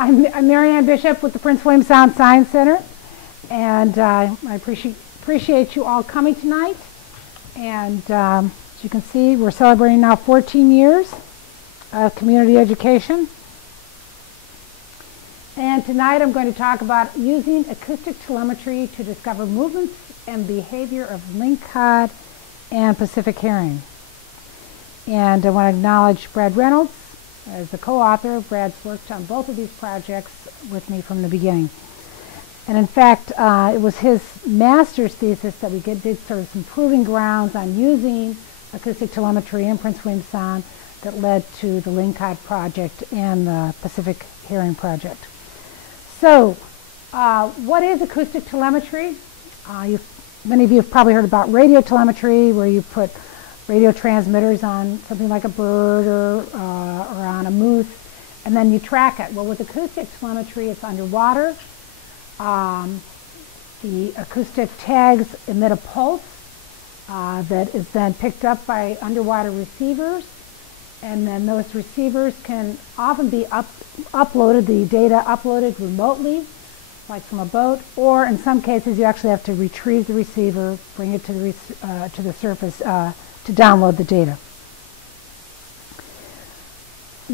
I'm Mary Ann Bishop with the Prince William Sound Science Center, and I appreciate you all coming tonight. And as you can see, we're celebrating now 14 years of community education. And tonight I'm going to talk about using acoustic telemetry to discover movements and behavior of lingcod and Pacific herring. And I want to acknowledge Brad Reynolds as the co-author. Brad's worked on both of these projects with me from the beginning. And in fact, it was his master's thesis that we did sort of some proving grounds on using acoustic telemetry in Prince William Sound that led to the Lingcod project and the Pacific herring project. So, what is acoustic telemetry? Many of you have probably heard about radio telemetry, where you put radio transmitters on something like a bird or on a moose, and then you track it. Well, with acoustic telemetry, it's underwater. The acoustic tags emit a pulse that is then picked up by underwater receivers, and then those receivers can often be uploaded, the data uploaded remotely, like from a boat, or in some cases you actually have to retrieve the receiver, bring it to the surface to download the data.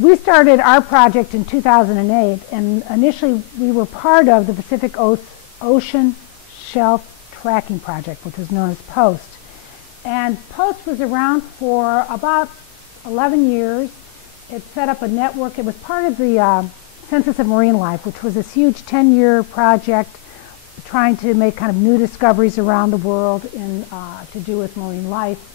We started our project in 2008, and initially we were part of the Pacific Ocean Shelf Tracking Project, which was known as POST. And POST was around for about 11 years. It set up a network. It was part of the Census of Marine Life, which was this huge 10-year project trying to make kind of new discoveries around the world to do with marine life.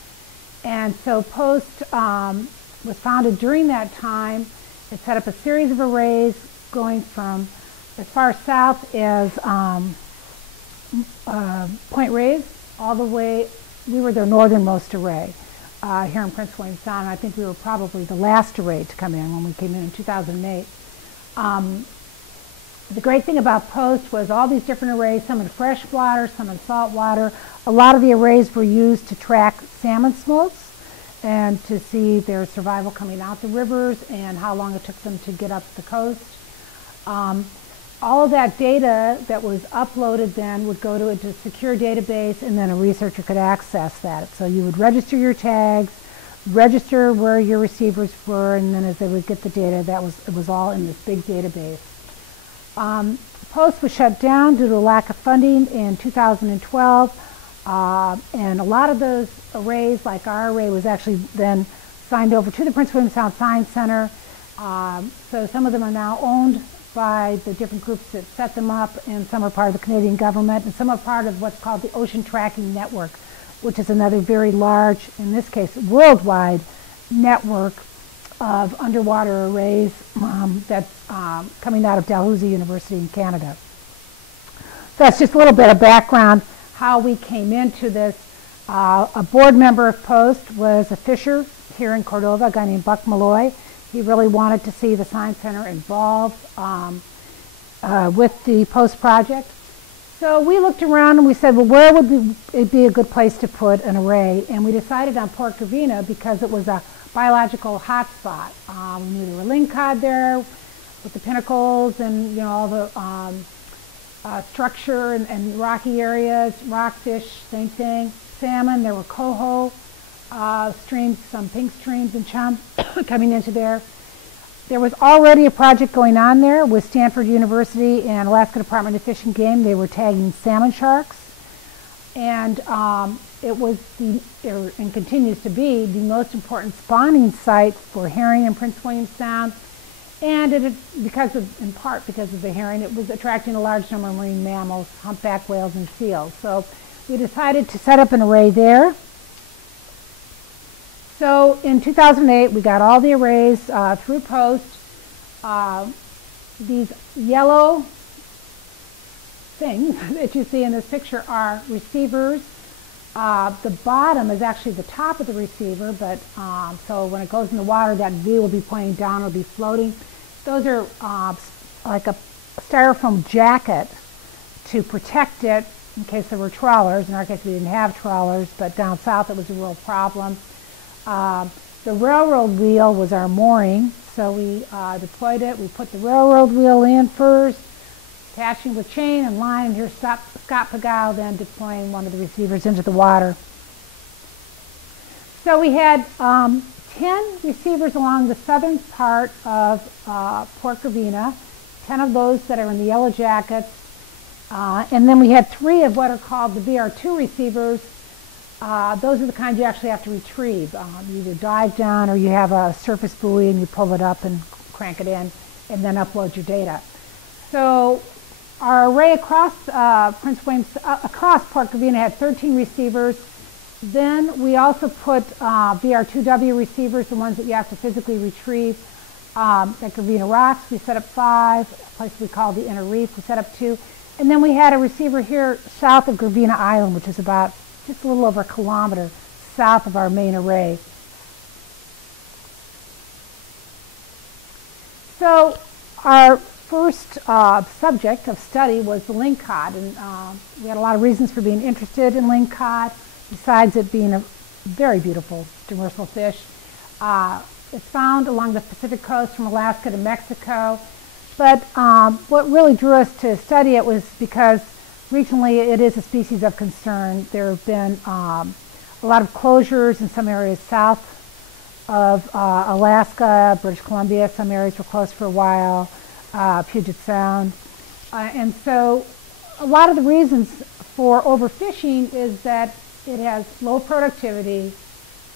And so POST was founded during that time. It set up a series of arrays going from as far south as Point Reyes all the way. We were their northernmost array here in Prince William Sound. I think we were probably the last array to come in when we came in 2008. The great thing about POST was all these different arrays, some in fresh water, some in salt water. A lot of the arrays were used to track salmon smolts and to see their survival coming out the rivers and how long it took them to get up the coast. All of that data that was uploaded then would go to a secure database, and then a researcher could access that. So you would register your tags, register where your receivers were, and then as they would get the data, it was all in this big database. POST was shut down due to a lack of funding in 2012. And a lot of those arrays, like our array, was actually then signed over to the Prince William Sound Science Center. So some of them are now owned by the different groups that set them up, and some are part of the Canadian government, and some are part of what's called the Ocean Tracking Network, which is another very large, in this case, worldwide network of underwater arrays that's coming out of Dalhousie University in Canada. So that's just a little bit of background how we came into this. A board member of POST was a fisher here in Cordova, a guy named Buck Malloy. He really wanted to see the Science Center involved with the POST project. So we looked around and we said, well, where would it be a good place to put an array? And we decided on Port Covina because it was a biological hotspot. We knew there were lingcod there with the pinnacles and all the structure and rocky areas, rockfish, same thing. Salmon, there were coho streams, some pink streams and chum coming into there. There was already a project going on there with Stanford University and Alaska Department of Fish and Game. They were tagging salmon sharks. And it was and continues to be the most important spawning site for herring in Prince William Sound. And in part because of the herring, it was attracting a large number of marine mammals, humpback whales, and seals. So we decided to set up an array there. So in 2008, we got all the arrays through POST. These yellow things that you see in this picture are receivers. The bottom is actually the top of the receiver, but so when it goes in the water, that V will be pointing down, it'll be floating. Those are like a styrofoam jacket to protect it in case there were trawlers. In our case, we didn't have trawlers, but down south it was a real problem. The railroad wheel was our mooring, So we deployed it. We put the railroad wheel in first, attaching with chain and line, and here's Scott Pagao then deploying one of the receivers into the water. So we had 10 receivers along the southern part of Port Gravina, 10 of those that are in the yellow jackets, and then we had 3 of what are called the VR2 receivers. Those are the kind you actually have to retrieve. You either dive down or you have a surface buoy and you pull it up and crank it in and then upload your data. So our array across Prince William, across Port Gravina had 13 receivers. Then we also put VR2W receivers, the ones that you have to physically retrieve. At Gravina Rocks, we set up 5. A place we call the Inner Reef, we set up 2. And then we had a receiver here south of Gravina Island, which is about just a little over a kilometer south of our main array. So our first subject of study was the lingcod, and we had a lot of reasons for being interested in lingcod, besides it being a very beautiful demersal fish. It's found along the Pacific coast from Alaska to Mexico, but what really drew us to study it was because regionally it is a species of concern. There have been a lot of closures in some areas south of Alaska, British Columbia. Some areas were closed for a while, Puget Sound. And so a lot of the reasons for overfishing is that it has low productivity,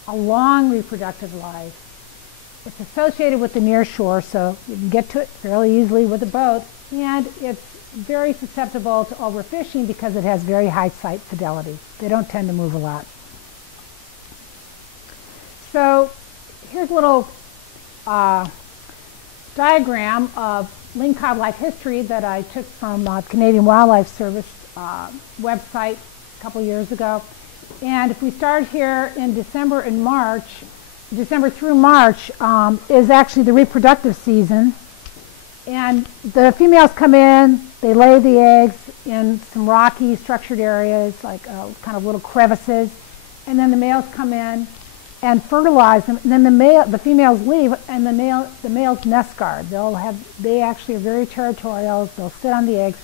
a long reproductive life. It's associated with the near shore, so you can get to it fairly easily with a boat, and it's very susceptible to overfishing because it has very high sight fidelity. They don't tend to move a lot. So here's a little diagram of lingcod life history that I took from Canadian Wildlife Service website a couple years ago. And if we start here in December and March, December through March is actually the reproductive season. And the females come in, they lay the eggs in some rocky structured areas, like kind of little crevices, and then the males come in and fertilize them, and then the females leave, and the males nest guard. They actually are very territorial. They'll sit on the eggs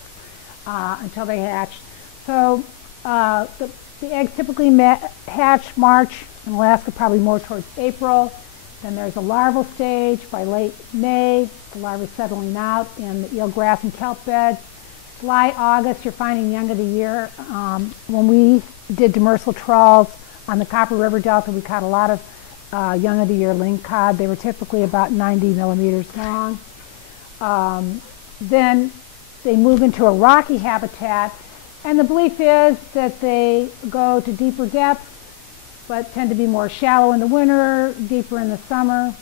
until they hatch. So the eggs typically hatch March, in Alaska probably more towards April. Then there's a larval stage by late May. The larvae settling out in the eelgrass and kelp beds. July, August, you're finding young of the year. When we did demersal trawls on the Copper River Delta, we caught a lot of young of the year lingcod. They were typically about 90 millimeters long. Then they move into a rocky habitat, and the belief is that they go to deeper depths, but tend to be more shallow in the winter, deeper in the summer,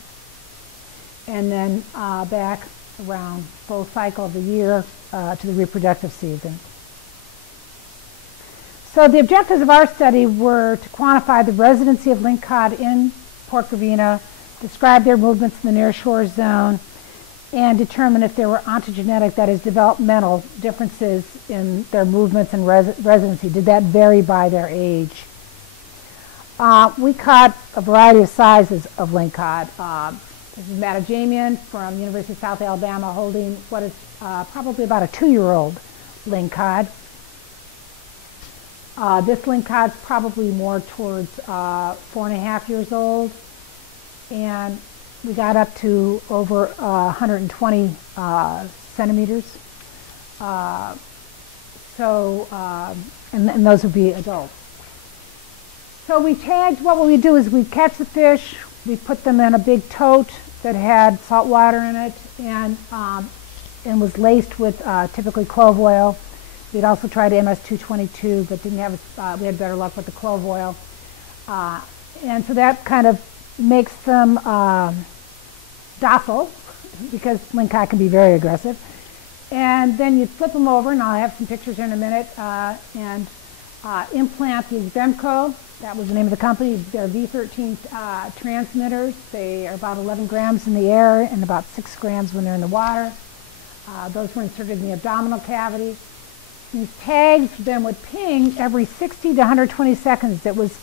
and then back around full cycle of the year to the reproductive season. So the objectives of our study were to quantify the residency of lingcod in Port Gravina, describe their movements in the near shore zone, and determine if there were ontogenetic, that is developmental, differences in their movements and residency. Did that vary by their age? We caught a variety of sizes of lingcod. This is Matajamian from the University of South Alabama holding what is probably about a 2-year-old lingcod. This lingcod's probably more towards 4.5 years old, and we got up to over 120 centimeters. And those would be adults. So we tagged, what we do is we catch the fish, we put them in a big tote that had salt water in it and was laced with typically clove oil. We'd also tried MS-222, but didn't have, we had better luck with the clove oil. And so that kind of makes them docile, because lingcod can be very aggressive. And then you flip them over, and I'll have some pictures here in a minute, and implant the Xemco. That was the name of the company. They're V13 transmitters. They are about 11 grams in the air and about 6 grams when they're in the water. Those were inserted in the abdominal cavity. These tags then would ping every 60 to 120 seconds. It was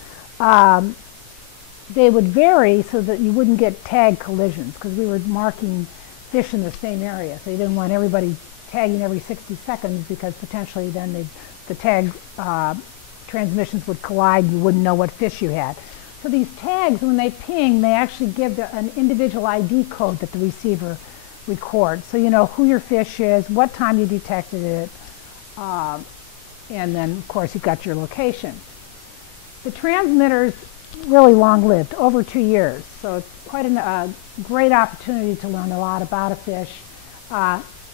they would vary so that you wouldn't get tag collisions, because we were marking fish in the same area. So you didn't want everybody tagging every 60 seconds, because potentially then the tag transmissions would collide and you wouldn't know what fish you had. So these tags, when they ping, they actually give an individual ID code that the receiver records. So you know who your fish is, what time you detected it, and then of course you've got your location. The transmitter's really long-lived, over 2 years, so it's quite a great opportunity to learn a lot about a fish.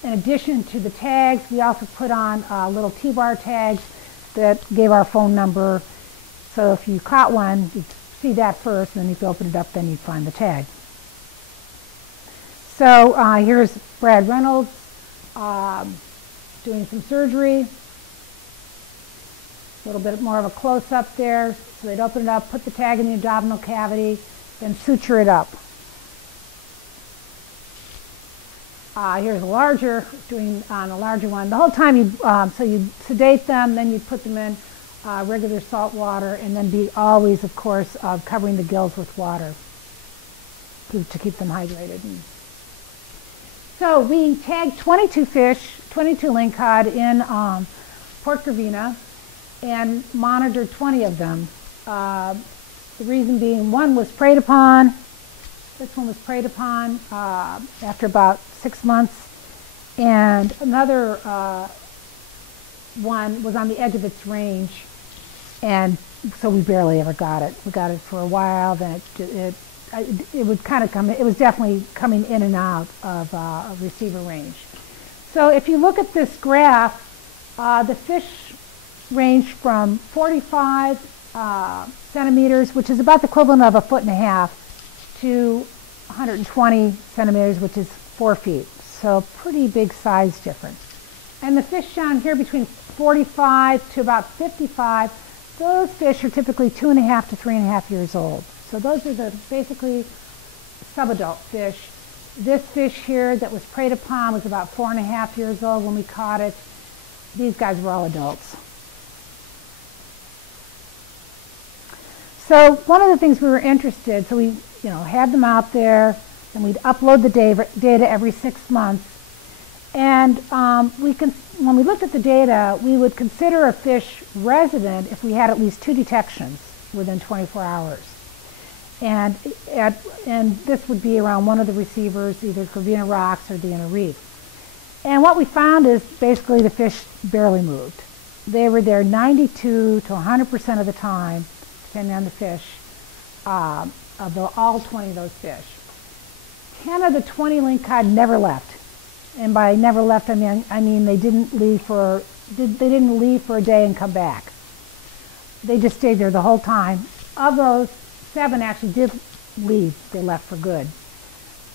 In addition to the tags, we also put on little T-bar tags that gave our phone number. So if you caught one, you'd see that first, and then if you open it up, then you'd find the tag. So here's Brad Reynolds doing some surgery. A little bit more of a close-up there. So they'd open it up, put the tag in the abdominal cavity, then suture it up. Here's a larger, doing on a larger one. The whole time you, so you sedate them, then you put them in regular salt water, and then be always, of course, covering the gills with water to keep them hydrated. So we tagged 22 fish, 22 lingcod in Port Gravina, and monitored 20 of them. The reason being, one was preyed upon. This one was preyed upon after about 6 months, and another one was on the edge of its range, and so we barely ever got it. We got it for a while, then it would kind of come. It was definitely coming in and out of a receiver range. So if you look at this graph, the fish range from 45 centimeters, which is about the equivalent of 1.5 feet, to 120 centimeters, which is 4 feet. So pretty big size difference. And the fish down here between 45 to about 55, those fish are typically 2.5 to 3.5 years old. So those are the basically subadult fish. This fish here that was preyed upon was about 4.5 years old when we caught it. These guys were all adults. So one of the things we were interested, so we had them out there, and we'd upload the data every 6 months. And when we looked at the data, we would consider a fish resident if we had at least 2 detections within 24 hours. And this would be around one of the receivers, either Gravina Rocks or the Inner Reef. And what we found is basically the fish barely moved. They were there 92 to 100% of the time, depending on the fish, of all 20 of those fish. 10 of the 20 lingcod never left. And by never left, I mean they didn't leave for a day and come back. They just stayed there the whole time. Of those, 7 actually did leave. They left for good.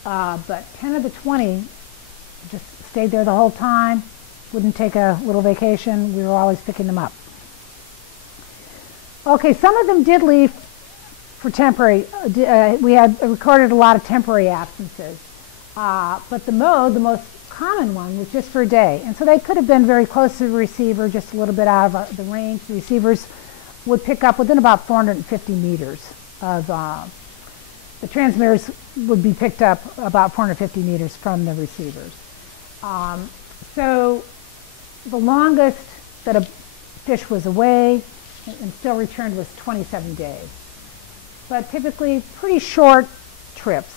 But 10 of the 20 just stayed there the whole time, wouldn't take a little vacation. We were always picking them up. Okay, some of them did leave for temporary. We had recorded a lot of temporary absences. But the most common one was just for a day. And so they could have been very close to the receiver, just a little bit out of the range. The receivers would pick up within about 450 meters of, the transmitters would be picked up about 450 meters from the receivers. So the longest that a fish was away and still returned was 27 days. But typically pretty short trips.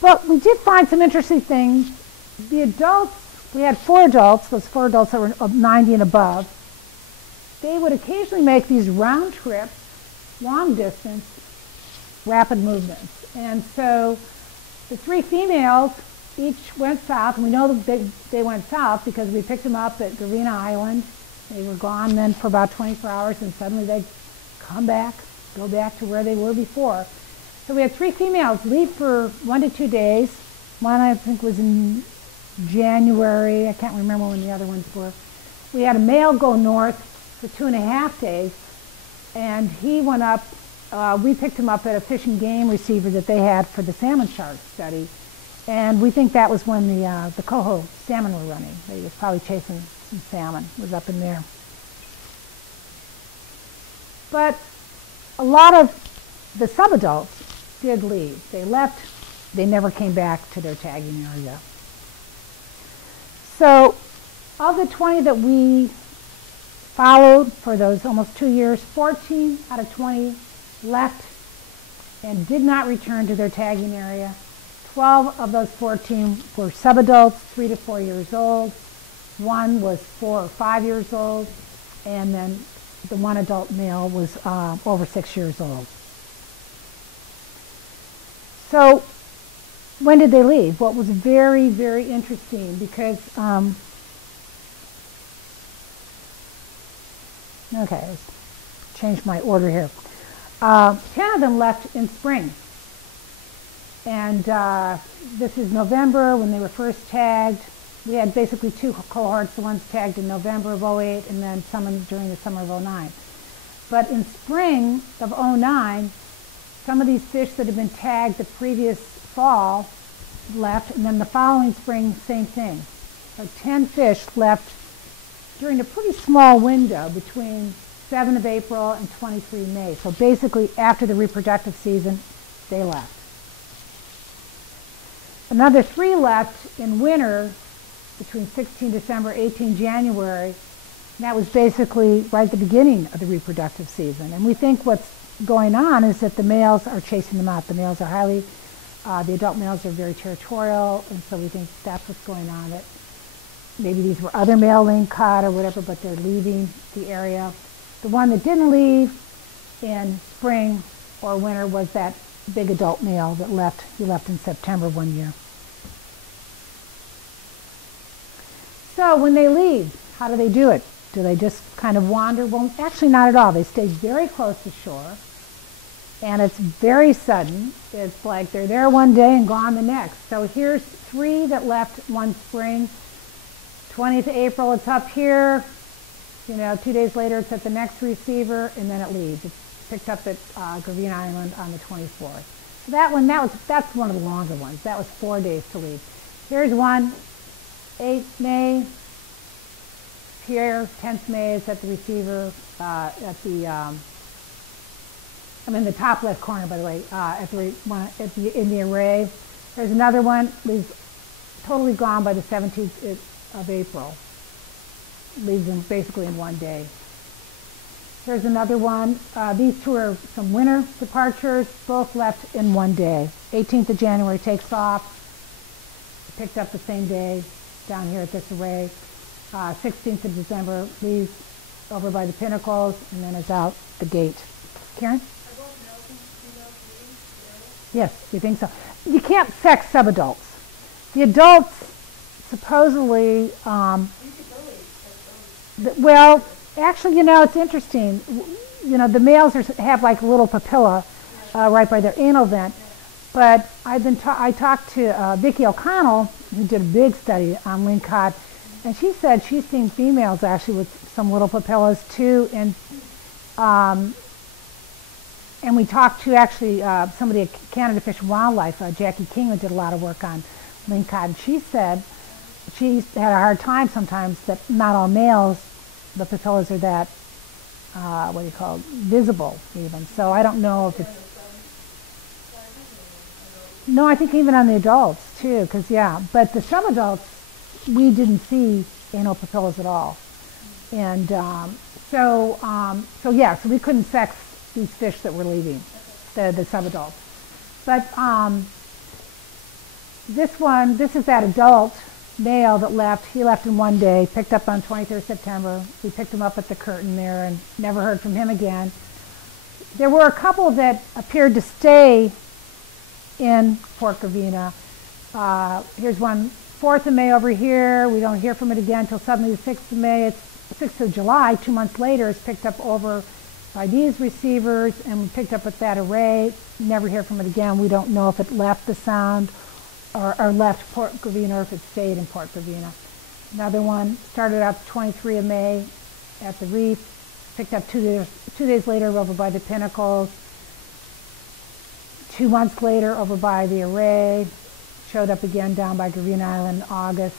But we did find some interesting things. The adults, we had 4 adults, those 4 adults that were 90 and above. They would occasionally make these round trips, long distance, rapid movements. And so the 3 females each went south, and we know that they went south because we picked them up at Gravina Island. They were gone then for about 24 hours, and suddenly they'd come back, go back to where they were before. So we had 3 females leave for 1 to 2 days. One I think was in January. I can't remember when the other ones were. We had a male go north for 2.5 days, and he went up. We picked him up at a fish and game receiver that they had for the salmon shark study, and we think that was when the coho salmon were running. He was probably chasing some salmon. Was up in there. But a lot of the subadults did leave. They left, they never came back to their tagging area. So of the 20 that we followed for those almost 2 years, 14 out of 20 left and did not return to their tagging area. 12 of those 14 were subadults, 3 to 4 years old. One was 4 or 5 years old, and then the one adult male was over 6 years old. So when did they leave? Well, it was very, very interesting because, okay, let's change my order here. 10 of them left in spring. And this is November when they were first tagged. We had basically 2 cohorts, the ones tagged in November of '08 and then some during the summer of '09. But in spring of '09, some of these fish that had been tagged the previous fall left, and then the following spring, same thing. So 10 fish left during a pretty small window between 7 of April and 23 May. So basically after the reproductive season, they left. Another 3 left in winter between 16 December, 18 January. And that was basically right at the beginning of the reproductive season. And we think what's going on is that the males are chasing them out. The males are highly, the adult males are very territorial, and so we think that's what's going on. That maybe these were other male lingcod or whatever, but they're leaving the area. The one that didn't leave in spring or winter was that big adult male that left. He left in September one year. So when they leave, how do they do it? Do they just kind of wander? Well, actually not at all. They stay very close to shore, and it's very sudden. It's like they're there one day and gone the next. So here's 3 that left one spring. 20th April, it's up here. You know, 2 days later, it's at the next receiver, and then it leaves. It's picked up at Gravine Island on the 24th. So that one, that's one of the longer ones. That was 4 days to leave. Here's one, 8th May. Here, 10th May, it's at the receiver, at the, I'm in the top left corner, by the way, in the array. There's another one, leaves totally gone by the 17th of April. Leaves them basically in 1 day. Here's another one. These 2 are some winter departures, both left in 1 day. 18th of January takes off, picked up the same day down here at this array. 16th of December leaves over by the pinnacles and then is out the gate. Karen? Are both males and females leaving? Yes, we think so. You can't sex subadults. The adults supposedly, well, actually, you know, it's interesting. You know, the males have like a little papilla right by their anal vent. But I talked to Vicki O'Connell, who did a big study on lingcod, and she said she's seen females actually with some little papillas too. And we talked to actually somebody at Canada Fish and Wildlife, Jackie King, who did a lot of work on lingcod. And she said she had a hard time sometimes that not all males, the papillas are that, what do you call it, visible even. So I don't know if it's, no, I think even on the adults too, because yeah, but the some adults, we didn't see anal papillas at all. And so yeah, so we couldn't sex these fish that were leaving, the subadults. But this is that adult male that left. He left in 1 day, picked up on 23rd September. We picked him up at the curtain there and never heard from him again. There were a couple that appeared to stay in Port Gravina. Here's one, 4th of May over here. We don't hear from it again until suddenly the 6th of May. It's 6th of July, 2 months later, it's picked up over by these receivers and we picked up at that array. Never hear from it again. We don't know if it left the Sound or left Port Gravina or if it stayed in Port Gravina. Another one started up 23 of May at the reef, picked up 2 days later over by the Pinnacles. 2 months later over by the array, showed up again down by Gravine Island in August,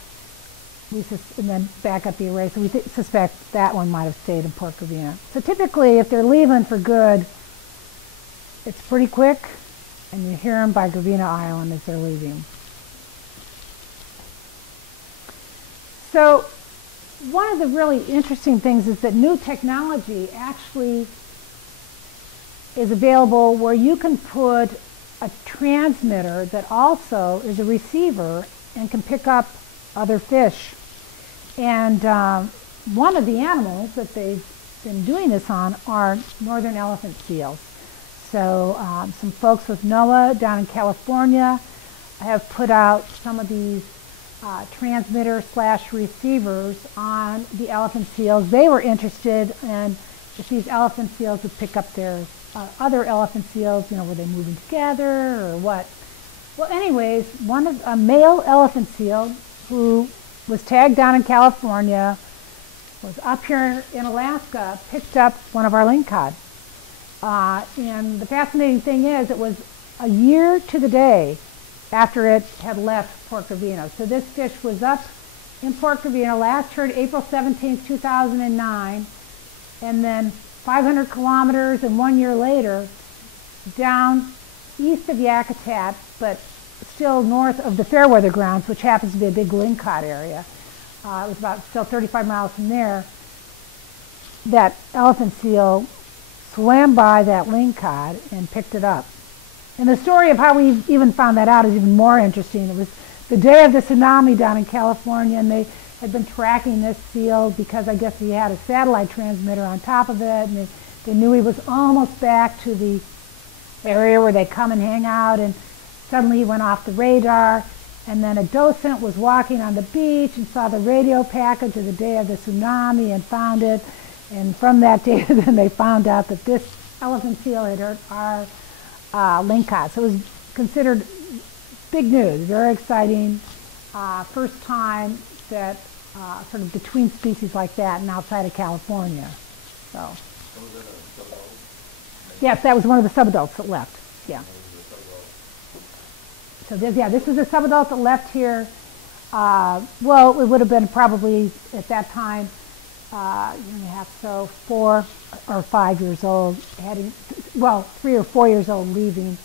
and then back at the array. So we suspect that one might have stayed in Port Gravina. So typically, if they're leaving for good, it's pretty quick, and you hear them by Gravina Island as they're leaving. So one of the really interesting things is that new technology actually is available where you can put a transmitter that also is a receiver and can pick up other fish. And one of the animals that they've been doing this on are northern elephant seals. So some folks with NOAA down in California have put out some of these transmitter/receivers on the elephant seals. They were interested in if these elephant seals would pick up their other elephant seals, you know, were they moving together or what? Well, anyways, a male elephant seal who was tagged down in California, was up here in Alaska, picked up one of our lingcod. And the fascinating thing is it was a year to the day after it had left Port Gravina. So this fish was up in Port Gravina, last heard April 17th, 2009, and then 500 kilometers and 1 year later, down east of Yakutat, but still north of the Fairweather Grounds, which happens to be a big lingcod area. It was about still 35 miles from there. That elephant seal swam by that lingcod and picked it up. And the story of how we even found that out is even more interesting. It was the day of the tsunami down in California, and they had been tracking this seal because I guess he had a satellite transmitter on top of it, and they knew he was almost back to the area where they come and hang out, and suddenly he went off the radar. And then a docent was walking on the beach and saw the radio package of the day of the tsunami and found it. And from that day, then they found out that this elephant seal had hurt our lingcod. So it was considered big news, very exciting. First time that sort of between species like that and outside of California. So. Was that a subadult? Yes, that was one of the subadults that left. Yeah. So this was a subadult that left here. Well, it would have been probably at that time, year and a half, so 4 or 5 years old. Well, 3 or 4 years old leaving.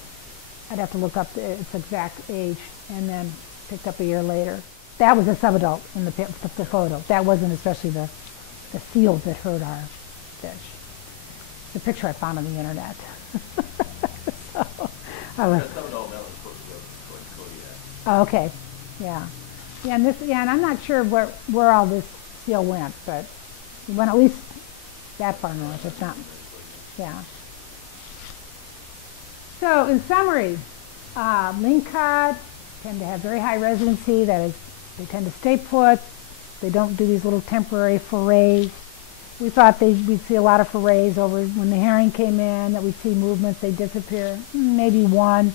I'd have to look up its exact age, and then picked up a year later. That was a subadult in the photo. That wasn't especially the seal that hurt our fish. It's a picture I found on the internet. Oh, okay, yeah, and I'm not sure where all this seal went, but it went at least that far north, if not, yeah. So, in summary, lingcod tend to have very high residency. That is, they tend to stay put. They don't do these little temporary forays. We thought we'd see a lot of forays over when the herring came in. That we'd see movements. They disappear. Maybe one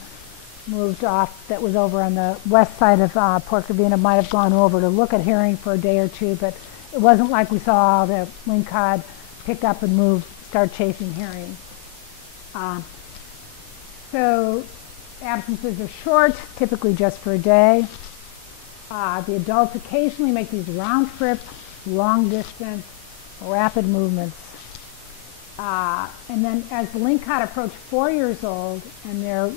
moved off that was over on the west side of Port Gravina, might have gone over to look at herring for a day or two, but it wasn't like we saw the lingcod pick up and move, start chasing herring. So absences are short, typically just for a day. The adults occasionally make these round trip, long distance, rapid movements. And then as the lingcod approach 4 years old and they're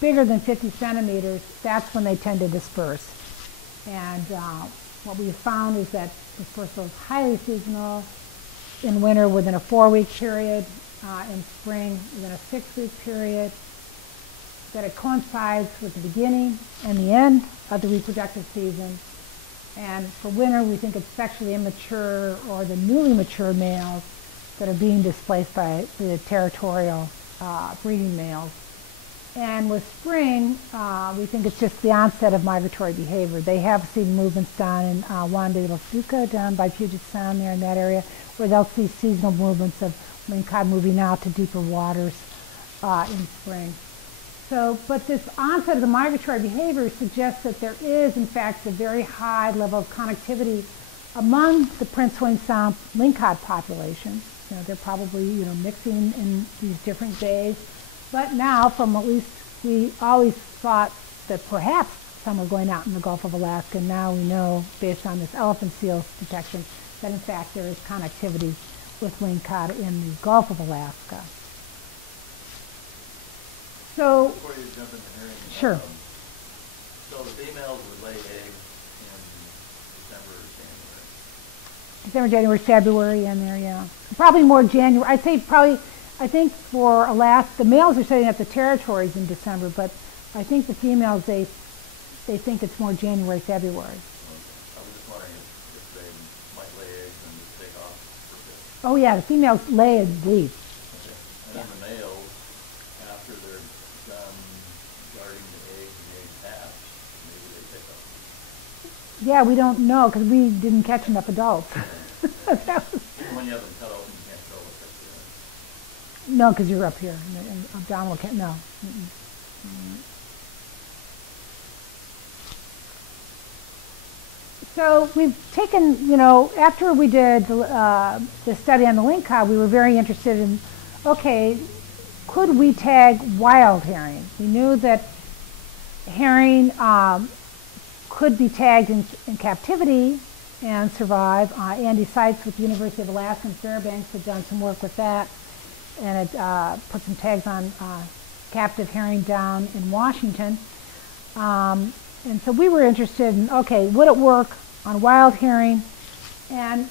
bigger than 50 centimeters, that's when they tend to disperse. And what we've found is that dispersal is highly seasonal. In winter within a 4-week period, in spring within a 6-week period, that it coincides with the beginning and the end of the reproductive season. And for winter, we think it's sexually immature or the newly mature males that are being displaced by the territorial breeding males. And with spring, we think it's just the onset of migratory behavior. They have seen movements down in Juan de los Duca, down by Puget Sound there in that area, where they'll see seasonal movements of lingcod moving out to deeper waters in spring. So, but this onset of the migratory behavior suggests that there is, in fact, a very high level of connectivity among the Prince William Sound lingcod populations. You know, they're probably, mixing in these different bays. But now, from at least, we always thought that perhaps some were going out in the Gulf of Alaska. And now we know, based on this elephant seal detection, that in fact there is connectivity with lingcod in the Gulf of Alaska. So, before you jump into herring, sure. So the females would lay eggs in December or January. December, January, February in there, yeah. Probably more January. I'd say probably, I think for Alaska, the males are setting up the territories in December, but I think the females, they think it's more January, February. Okay. I was just wondering if they might lay eggs and just take off for a bit. Oh yeah, the females lay indeed. Okay. And then the males, after they're done guarding the eggs and the eggs hatch, maybe they take off. Yeah, we don't know because we didn't catch enough adults. When you have them cut open, you can't tell what that's doing. No, because you're up here. And abdominal cat, no. So we've taken, you know, after we did the study on the lingcod, we were very interested in, okay, could we tag wild herring? We knew that herring could be tagged in captivity and survive. Andy Seitz with the University of Alaska in Fairbanks had done some work with that, and had put some tags on captive herring down in Washington. And so we were interested in, okay, would it work on wild herring? And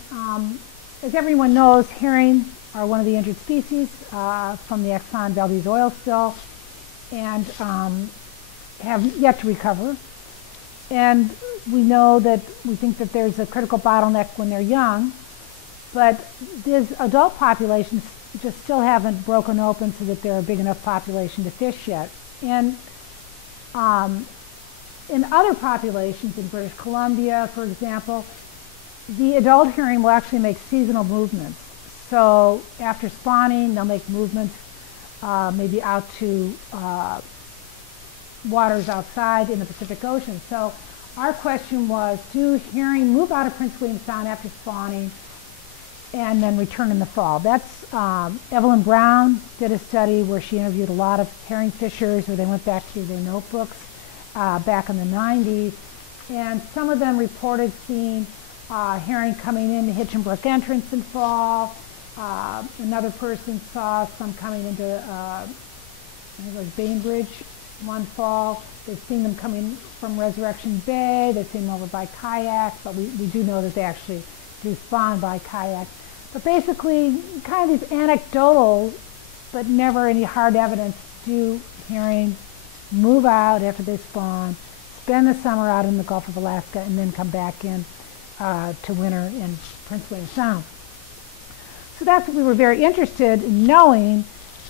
as everyone knows, herring are one of the injured species from the Exxon Valdez oil spill, and have yet to recover. And we know that we think that there's a critical bottleneck when they're young, but these adult populations just still haven't broken open so that they're a big enough population to fish yet. And in other populations, in British Columbia, for example, the adult herring will actually make seasonal movements. So after spawning, they'll make movements maybe out to waters outside in the Pacific Ocean. So our question was, do herring move out of Prince William Sound after spawning and then return in the fall? That's Evelyn Brown did a study where she interviewed a lot of herring fishers, where they went back through their notebooks back in the 90s, and some of them reported seeing herring coming in the Hitchin Brook entrance in fall. Another person saw some coming into, I think it was Bainbridge one fall. They've seen them coming from Resurrection Bay. They've seen them over by kayak, but we do know that they actually do spawn by kayak. But basically, kind of these anecdotal, but never any hard evidence, do herring move out after they spawn, spend the summer out in the Gulf of Alaska, and then come back in to winter in Prince William Sound. So that's what we were very interested in knowing,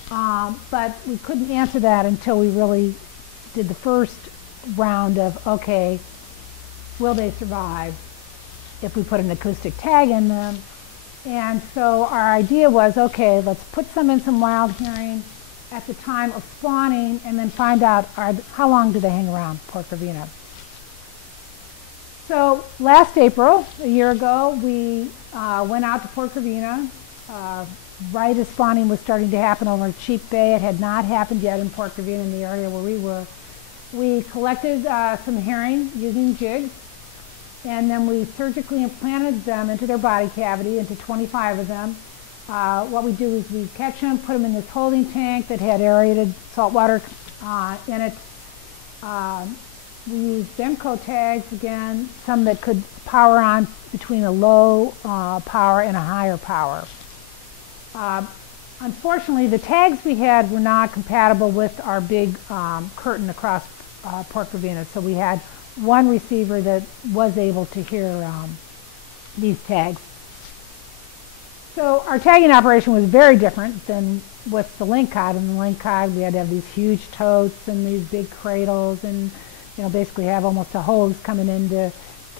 but we couldn't answer that until we really did the first round of, okay, will they survive if we put an acoustic tag in them? And so our idea was, okay, let's put some in some wild herring at the time of spawning and then find out how long do they hang around Port Covina. So last April, a year ago, we went out to Port Covina right as spawning was starting to happen over Cheap Bay. It had not happened yet in Port Covina, in the area where we were. We collected some herring using jigs, and then we surgically implanted them into their body cavity, into 25 of them. What we do is we catch them, put them in this holding tank that had aerated salt water in it. We used Bemco tags again, some that could power on between a low power and a higher power. Unfortunately, the tags we had were not compatible with our big curtain across Port Covina, so we had one receiver that was able to hear these tags. So our tagging operation was very different than with the lingcod. In the lingcod, we had to have these huge totes and these big cradles, and basically have almost a hose coming in to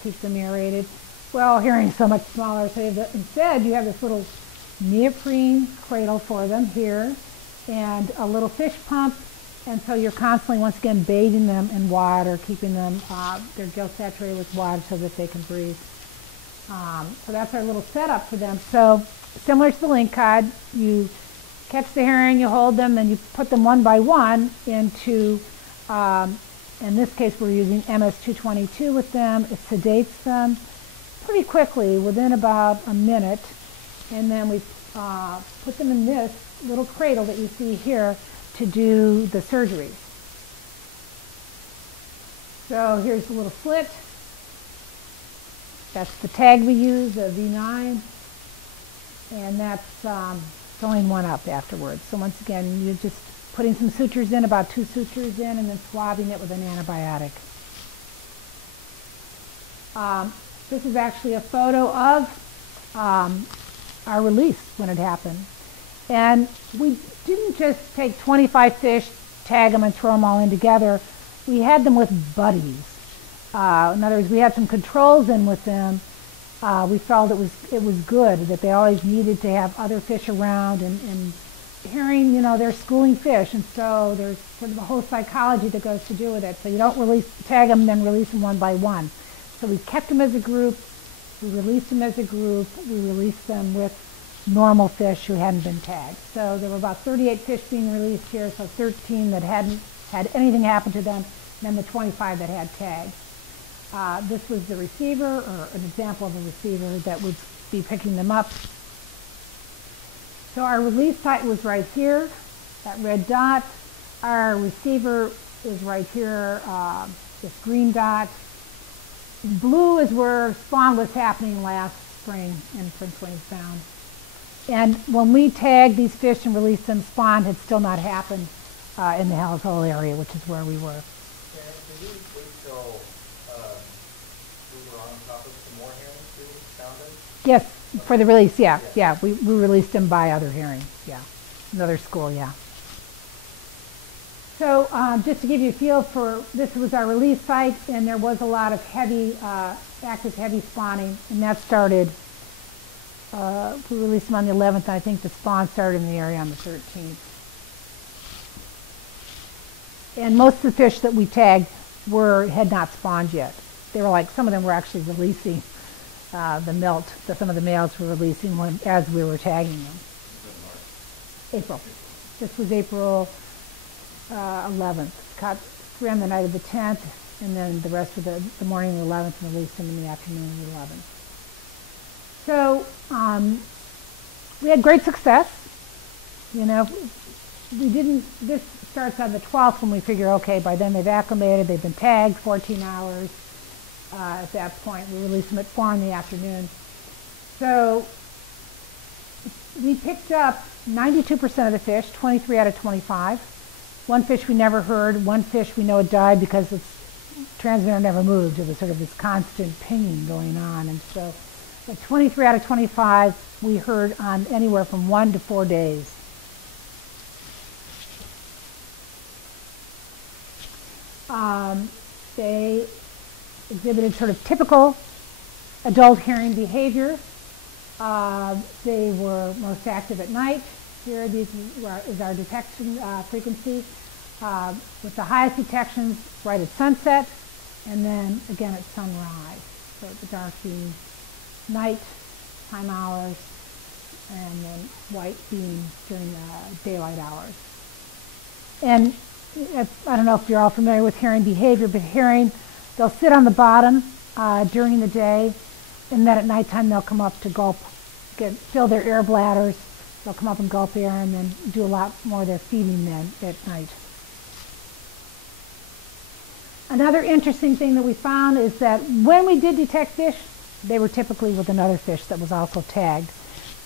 keep them aerated. Well, herring's so much smaller, so instead you have this little neoprene cradle for them here, and a little fish pump, and so you're constantly, once again, bathing them in water, keeping them, their gills saturated with water so that they can breathe. So that's our little setup for them. So similar to the lingcod, you catch the herring, you hold them, then you put them one by one into, in this case we're using MS-222 with them. It sedates them pretty quickly, within about a minute, and then we put them in this little cradle that you see here to do the surgeries. So here's a little slit. That's the tag we use, a V9, and that's sewing one up afterwards. So once again, you're just putting some sutures in, about 2 sutures in, and then swabbing it with an antibiotic. This is actually a photo of our release when it happened. And we didn't just take 25 fish, tag them, and throw them all in together. We had them with buddies. In other words, we had some controls in with them. We felt it was good that they always needed to have other fish around, and herring, you know, they're schooling fish, and so there's sort of a whole psychology that goes to do with it. So you don't tag them and then release them one by one. So we kept them as a group, we released them as a group, we released them with normal fish who hadn't been tagged. So there were about 38 fish being released here, so 13 that hadn't had anything happen to them, and then the 25 that had tags. This was the receiver, or an example of a receiver that would be picking them up. So our release site was right here, that red dot. Our receiver is right here, this green dot. Blue is where spawn was happening last spring in Prince William Sound. And when we tagged these fish and released them, spawn had still not happened in the Halls Hole area, which is where we were. Yeah, did we wait till we were on top of some more herring too, found them? Yes, for the release, yeah. We released them by other herring, yeah. Another school, yeah. So just to give you a feel for, this was our release site, and there was a lot of heavy, active heavy spawning, and that started, we released them on the 11th, and I think the spawn started in the area on the 13th. And most of the fish that we tagged had not spawned yet. They were like, some of them were actually releasing the milt, some of the males were releasing as we were tagging them. April. This was April 11th. Caught 3 on the night of the 10th, and then the rest of the morning of the 11th, and released them in the afternoon of the 11th. So we had great success. You know, this starts on the 12th when we figure, okay, by then they've acclimated, they've been tagged 14 hours. At that point, we released them at 4 in the afternoon. So we picked up 92% of the fish, 23 out of 25. One fish we never heard, one fish we know had died because its transmitter never moved. It was sort of this constant pinging going on. And so at 23 out of 25, we heard on anywhere from 1 to 4 days. They exhibited sort of typical adult herring behavior. They were most active at night. Here is our detection frequency, with the highest detections right at sunset, and then again at sunrise. So the dark being night time hours, and then white being during the daylight hours. And I don't know if you're all familiar with herring behavior, but herring, they'll sit on the bottom during the day, and then at nighttime they'll come up to gulp, fill their air bladders. They'll come up and gulp air, and then do a lot more of their feeding then at night. Another interesting thing that we found is that when we did detect fish, they were typically with another fish that was also tagged.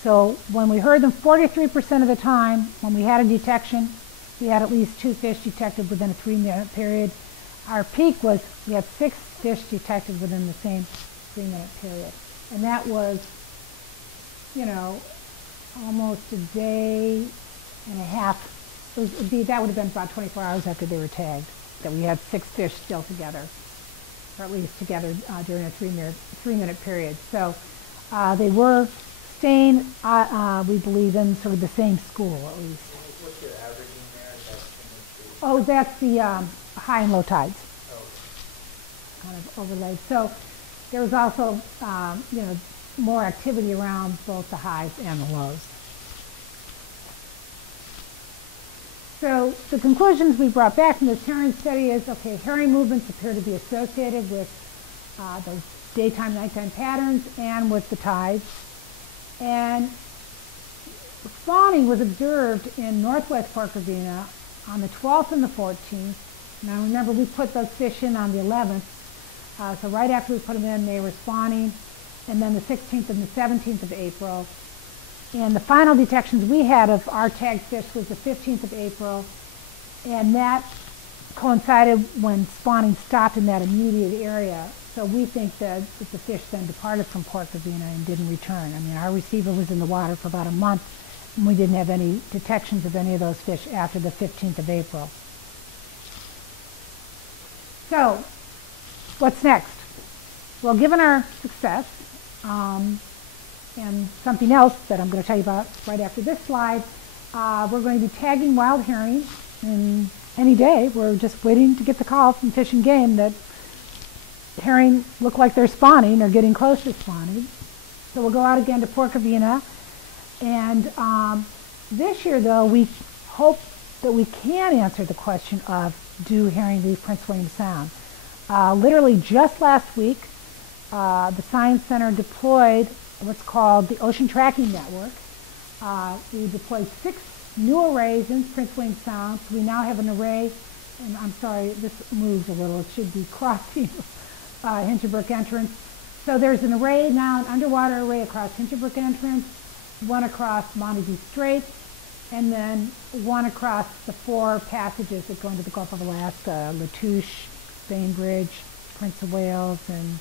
So when we heard them 43% of the time, when we had a detection, we had at least 2 fish detected within a 3-minute period. Our peak was we had 6 fish detected within the same 3-minute period. And that was, you know, almost a day and a half. That would have been about 24 hours after they were tagged, that we had 6 fish still together, or at least together during a 3-minute period. So they were staying, we believe, in sort of the same school at least. What's your averaging there? Oh, that's the high and low tides. Oh. Kind of overlaid. So there was also, you know, more activity around both the highs and the lows. So the conclusions we brought back from this herring study is, okay, herring movements appear to be associated with those daytime, nighttime patterns and with the tides. And spawning was observed in northwest Port Covina on the 12th and the 14th. Now remember, we put those fish in on the 11th, so right after we put them in, they were spawning, and then the 16th and the 17th of April. And the final detections we had of our tagged fish was the 15th of April, and that coincided when spawning stopped in that immediate area. So we think that the fish then departed from Port Covina and didn't return. I mean, our receiver was in the water for about a month, and we didn't have any detections of any of those fish after the 15th of April. So, what's next? Well, given our success, and something else that I'm going to tell you about right after this slide, we're going to be tagging wild herring in any day. We're just waiting to get the call from Fish and Game that herring look like they're spawning or getting close to spawning. So we'll go out again to Port Covina. And this year, though, we hope that we can answer the question of, do herring leave Prince William Sound? Literally just last week, the Science Center deployed what's called the Ocean Tracking Network. We deployed 6 new arrays in Prince William Sound. So we now have an array, and I'm sorry, this moves a little. It should be crossing Hinchinbrook Entrance. So there's an array now, an underwater array across Hinchinbrook Entrance, one across Montague Strait, and then one across the 4 passages that go into the Gulf of Alaska, Latouche, Bainbridge, Prince of Wales, and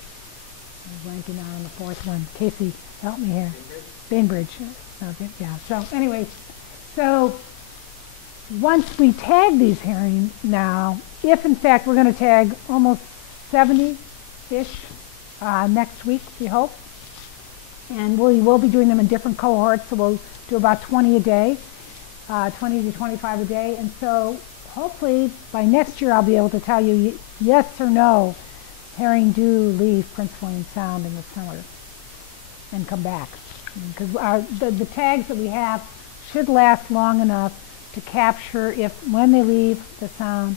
I'm ranking out on the 4th one. Casey, help me here. Bainbridge. Okay, yeah. So anyway, so once we tag these herring now, if in fact we're going to tag almost 70 fish next week, we hope, and we will be doing them in different cohorts, so we'll do about 20 a day, 20 to 25 a day, and so hopefully by next year I'll be able to tell you yes or no, herring do leave Prince William Sound in the summer and come back. Because the tags that we have should last long enough to capture when they leave the Sound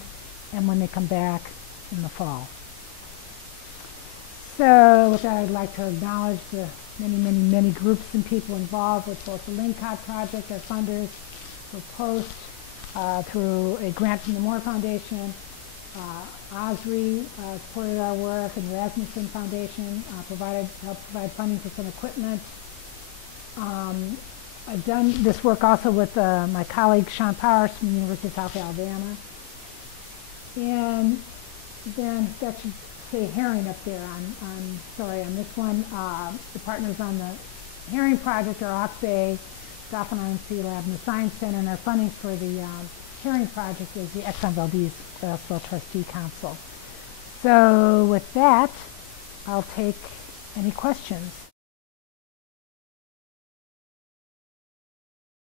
and when they come back in the fall. So with that, I'd like to acknowledge the many groups and people involved with both the Lingcod project, our funders, for POST, through a grant from the Moore Foundation. Osri supported our work, and the Rasmussen Foundation helped provide funding for some equipment. I've done this work also with my colleague Sean Powers from the University of South Alabama. And then that should say herring up there on this one. The partners on the herring project are Off Bay, Dauphin Island Sea Lab, and the Science Center, and our funding for the herring project is the Exxon Valdez Glasswell Trustee Council. So with that, I'll take any questions.